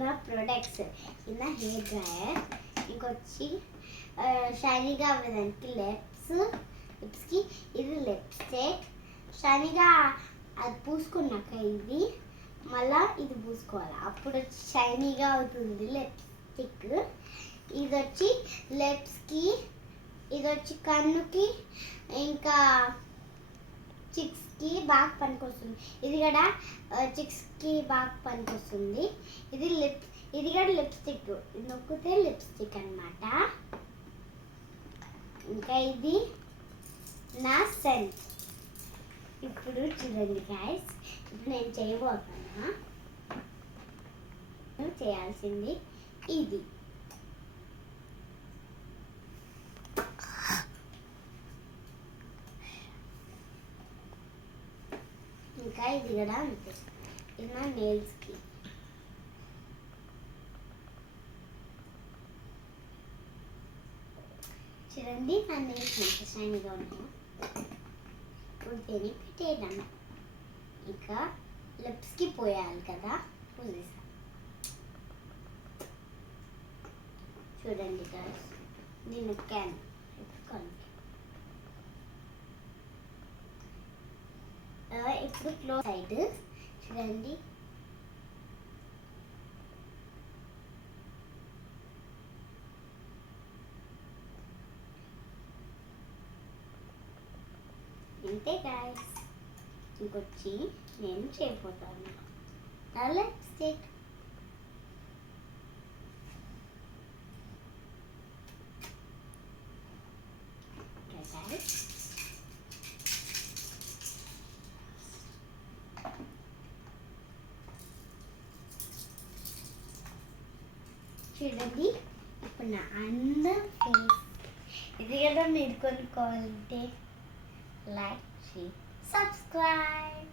నా ప్రొడక్ట్స్ కింద hair dryer, ఇంకొచ్చి షైనీగా అవ్వడానికి లిప్స్కి ఇది లిప్స్టిక్. షైనీగా అది పూసుకున్నాక ఇది మళ్ళా ఇది పూసుకోవాలి, అప్పుడు వచ్చి షైనీగా అవుతుంది లిప్స్టిక్. ఇది వచ్చి లిప్స్కి, ఇది వచ్చి కన్నుకి, ఇంకా చిక్స్కి బాగా పనికొస్తుంది. ఇది కూడా చిక్స్కి బాగా పనికొస్తుంది. ఇది కూడా లిప్స్టిక్, ఇది నొక్కితే లిప్స్టిక్ అన్నమాట. ఇంకా ఇది నా సెంట్. ఇప్పుడు చూడండి గైస్, ఇప్పుడు నేను చేయబోతున్నా. చేయాల్సింది ఇది. ఇంకా ఇది కూడా అంతే. ఇది నా నెయిల్స్కి. చూడండి నా నెయిల్స్ ఎంత షైనీగా ఉన్నాయో. ఇప్పుడు దీన్ని పెట్టేయడం. ఇంకా లిప్స్కి పోయాలి కదా, పూసేసాను. చూడండి గైస్, నేను క్యాన్ ఇప్పుడు క్లోజ్ సైడ్ చూడండి. అంతే గైస్, ఇంకొచ్చి నేను చేయబోతాను లిప్స్టిక్. చూడండి, ఇప్పుడు నా అందం ఫేస్ ఇది కదా. మీరు కొనుక్కోవాలంటే లైక్ చేసి సబ్స్క్రైబ్.